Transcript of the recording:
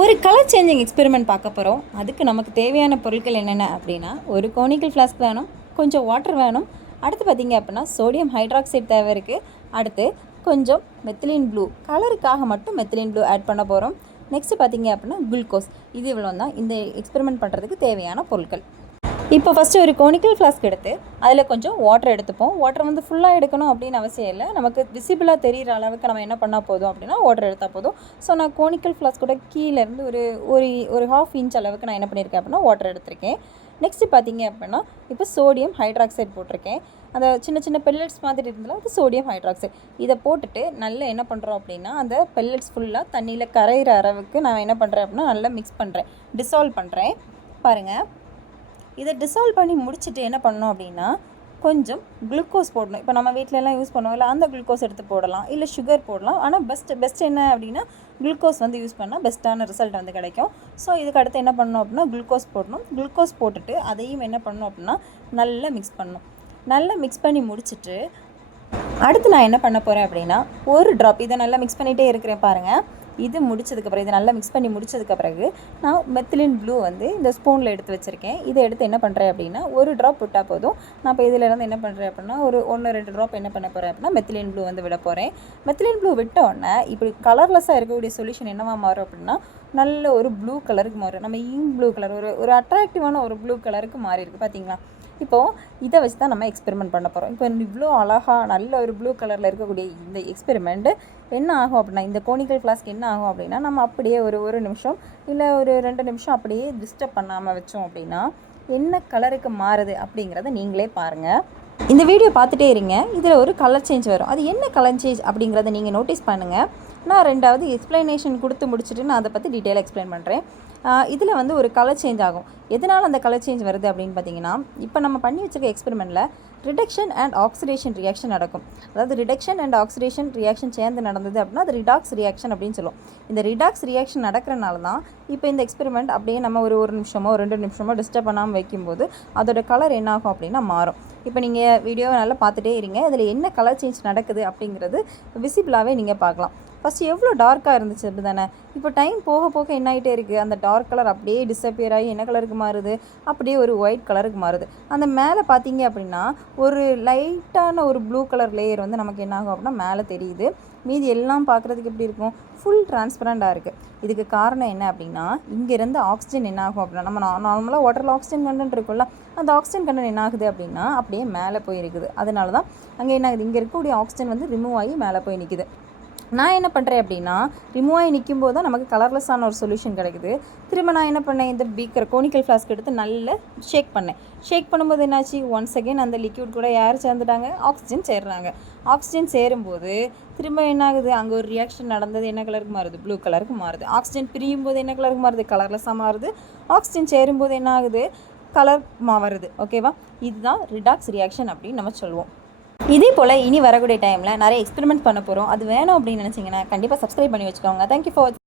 ஒரு colour changing experiment பார்க்க போகிறோம். அதுக்கு நமக்கு தேவையான பொருட்கள் என்னென்ன அப்படின்னா, ஒரு கோனிக்கல் ஃப்ளாஸ்க் வேணும், கொஞ்சம் வாட்டர் வேணும், அடுத்து பார்த்திங்க அப்படின்னா சோடியம் ஹைட்ராக்சைடு தேவை இருக்குது, அடுத்து கொஞ்சம் மெத்திலின் ப்ளூ, கலருக்காக மட்டும் மெத்திலின் ப்ளூ ஆட் பண்ண போகிறோம். நெக்ஸ்ட்டு பார்த்திங்க அப்படின்னா குளுக்கோஸ். இது இவ்வளோ தான் இந்த எக்ஸ்பெரிமெண்ட் பண்ணுறதுக்கு தேவையான பொருட்கள். இப்போ ஃபஸ்ட்டு ஒரு கோனிக்கல் ஃப்ளாஸ்க் எடுத்து அதில் கொஞ்சம் வாட்டர் எடுத்துப்போம். வாட்டர் வந்து ஃபுல்லாக எடுக்கணும் அப்படின்னு அவசியம் இல்லை. நமக்கு விசிபிளாக தெரிகிற அளவுக்கு நம்ம என்ன பண்ணால் போதும் அப்படின்னா வாட்டர் எடுத்தால் போதும். ஸோ நான் கோனிக்கல் ஃப்ளாஸ்கோட கீழேருந்து ஒரு ஒரு ஒரு ½ இன்ச் அளவுக்கு நான் என்ன பண்ணியிருக்கேன் அப்படின்னா வாட்டர் எடுத்திருக்கேன். நெக்ஸ்ட்டு பார்த்திங்க அப்படின்னா இப்போ சோடியம் ஹைட்ராக்சைடு போட்டிருக்கேன். அந்த சின்ன சின்ன பெல்லட்ஸ் மாதிரி இருந்தாலும் அது சோடியம் ஹைட்ராக்சைடு. இதை போட்டுட்டு நல்லா என்ன பண்ணுறோம் அப்படின்னா அந்த பெல்லட்ஸ் ஃபுல்லாக தண்ணியில் கரையிற அளவுக்கு நான் என்ன பண்ணுறேன் அப்படின்னா நல்லா மிக்ஸ் பண்ணுறேன், டிசால்வ் பண்ணுறேன். பாருங்கள், இதை டிசால்வ் பண்ணி முடிச்சுட்டு என்ன பண்ணணும் அப்படின்னா கொஞ்சம் குளுக்கோஸ் போடணும். இப்போ நம்ம வீட்டிலலாம் யூஸ் பண்ணுவோம் இல்லை, அந்த குளுக்கோஸ் எடுத்து போடலாம், இல்லை சுகர் போடலாம். ஆனால் பெஸ்ட் என்ன அப்படின்னா குளுக்கோஸ் வந்து யூஸ் பண்ணால் பெஸ்ட்டான ரிசல்ட் வந்து கிடைக்கும். ஸோ இதுக்கு அடுத்து என்ன பண்ணணும் அப்படின்னா குளுக்கோஸ் போடணும். குளுக்கோஸ் போட்டுட்டு அதையும் என்ன பண்ணணும் அப்படின்னா நல்லா மிக்ஸ் பண்ணணும். நல்லா மிக்ஸ் பண்ணி முடிச்சுட்டு அடுத்து நான் என்ன பண்ண போகிறேன் அப்படின்னா ஒரு ட்ராப் இதை நல்லா மிக்ஸ் பண்ணிகிட்டே இருக்கிறேன். பாருங்கள், இது முடிச்சதுக்கப்புறம் இதை நல்லா மிக்ஸ் பண்ணி முடிச்சதுக்கு பிறகு நான் மெத்திலின் ப்ளூ வந்து இந்த ஸ்பூனில் எடுத்து வச்சுருக்கேன். இதை எடுத்து என்ன பண்ணுறேன் அப்படின்னா ஒரு ட்ராப் விட்டால் போதும். நான் இப்போ இதில் இருந்து என்ன பண்ணுறேன் அப்படின்னா ஒரு 1-2 ட்ராப் என்ன பண்ண போகிறேன் அப்படின்னா மெத்திலின் ப்ளூ வந்து விட போகிறேன். மெத்திலின் ப்ளூ விட்ட உடனே இப்படி கலர்லெஸ்ஸாக இருக்கக்கூடிய சொல்யூஷன் என்னவா மாறும் அப்படின்னா நல்ல ஒரு ப்ளூ கலருக்கு மாறும். நம்ம இங்க் ப்ளூ கலர் ஒரு அட்ராக்டிவான ஒரு ப்ளூ கலருக்கு மாறி இருக்குது. பார்த்தீங்களா? இப்போது இதை வச்சு தான் நம்ம எக்ஸ்பெரிமெண்ட் பண்ண போகிறோம். இப்போ இவ்வளோ அழகாக நல்ல ஒரு ப்ளூ கலரில் இருக்கக்கூடிய இந்த எக்ஸ்பெரிமெண்ட்டு என்ன ஆகும் அப்படின்னா இந்த கோனிக்கல் ஃப்ளாஸ்க் என்ன ஆகும் அப்படின்னா நம்ம அப்படியே ஒரு நிமிஷம் இல்லை ஒரு 2 நிமிஷம் அப்படியே டிஸ்டர்ப் பண்ணாமல் வச்சோம் அப்படின்னா என்ன கலருக்கு மாறுது அப்படிங்கிறத நீங்களே பாருங்கள். இந்த வீடியோ பார்த்துட்டே இருங்க. இதில் ஒரு கலர் சேஞ்ச் வரும். அது என்ன கலர் சேஞ்ச் அப்படிங்கிறத நீங்கள் நோட்டீஸ் பண்ணுங்கள். நான் 2வது எக்ஸ்ப்ளனேஷன் கொடுத்து முடிச்சுட்டு நான் அதை பற்றி டீட்டெயிலாக எக்ஸ்பிளைன் பண்ணுறேன். இதில் வந்து ஒரு கலர் சேஞ்ச் ஆகும். எதனால் அந்த கலர் சேஞ்ச் வருது அப்படின்னு பார்த்தீங்கன்னா இப்போ நம்ம பண்ணி வச்சுருக்க எக்ஸ்பெரிமெண்ட்டில் ரிடக்ஷன் அண்ட் ஆக்சிடேஷன் ரியாக்ஷன் நடக்கும். அதாவது ரிடக்ஷன் அண்ட் ஆக்சிடேஷன் ரியாக்ஷன் சேர்ந்து நடந்தது அப்படின்னா அது ரிடாக்ஸ் ரியாக்ஷன் அப்படின்னு சொல்லுவோம். இந்த ரிடாக்ஸ் ரியாக்ஷன் நடக்கிறனால தான் இப்போ இந்த எக்ஸ்பெரிமெண்ட் அப்படியே நம்ம ஒரு நிமிஷமோ 2 நிமிஷமோ டிஸ்டர்ப் பண்ணாமல் வைக்கும்போது அதோட கலர் என்ன ஆகும் அப்படின்னா மாறும். இப்போ நீங்கள் வீடியோவை நல்லா பார்த்துட்டே இருங்க. அதில் என்ன கலர் சேஞ்ச் நடக்குது அப்படிங்கிறது விசிபிளாகவே நீங்கள் பார்க்கலாம். ஃபஸ்ட்டு எவ்வளோ டார்க்காக இருந்துச்சு அப்படி தானே. இப்போ டைம் போக போக என்ன ஆகிட்டே இருக்குது, அந்த டார்க் கலர் அப்படியே டிஸப்பியர் ஆகி என்ன கலருக்கு மாறுது, அப்படியே ஒரு ஒயிட் கலருக்கு மாறுது. அந்த மேலே பார்த்தீங்க அப்படின்னா ஒரு லைட்டான ஒரு ப்ளூ கலர் லேயர் வந்து நமக்கு என்ன ஆகும் அப்படின்னா மேலே தெரியுது. மீதி எல்லாம் பார்க்குறதுக்கு எப்படி இருக்கும், ஃபுல் டிரான்ஸ்பரண்டாக இருக்குது. இதுக்கு காரணம் என்ன அப்படின்னா இங்கேருந்து ஆக்சிஜன் என்ன ஆகும் அப்படின்னா நம்ம நார்மலாக வாட்டரில் ஆக்சிஜன் கண்டென்ட் இருக்கும்ல, அந்த ஆக்சிஜன் கண்டென்ட் என்ன ஆகுது அப்படின்னா அப்படியே மேலே போய் இருக்குது. அதனால தான் அங்கே என்ன ஆகுது, இங்கே இருக்கக்கூடிய ஆக்சிஜன் வந்து ரிமூவ் ஆகி மேலே போய் நிற்குது. நான் என்ன பண்ணுறேன் அப்படின்னா ரிமூவ் ஆகி நிற்கும் போது தான் நமக்கு கலர்லெஸ்ஸான ஒரு சொல்யூஷன் கிடைக்குது. திரும்ப நான் என்ன பண்ணேன், இந்த பீக்கர் கோனிக்கல் ஃப்ளாஸ்க் எடுத்து நல்லா ஷேக் பண்ணேன். ஷேக் பண்ணும்போது என்னாச்சு, ஒன்ஸ் அகெயின் அந்த லிக்யூட் கூட யார் சேர்ந்துட்டாங்க, ஆக்சிஜன் சேர்றாங்க. ஆக்சிஜன் சேரும்போது திரும்ப என்ன ஆகுது, அங்கே ஒரு ரியாக்ஷன் நடந்தது, என்ன கலருக்கு மாறுது, ப்ளூ கலருக்கு மாறுது. ஆக்சிஜன் பிரியும் போது என்ன கலருக்கு மாறுது, கலர்லெஸ்ஸாக மாறுது. ஆக்சிஜன் சேரும்போது என்ன ஆகுது, கலர் வருது. ஓகேவா? இதுதான் ரிடாக்ஸ் ரியாக்ஷன் அப்படின்னு நம்ம சொல்லுவோம். இதே போல் இனி வரக்கூடிய டைமில் நிறைய எக்ஸ்பெரிமெண்ட் பண்ண போகிறோம். அது வேணும் அப்படின்னு நினச்சிங்கன்னா கண்டிப்பாக சப்ஸ்கிரைப் பண்ணி வச்சுக்கோங்க. Thank you for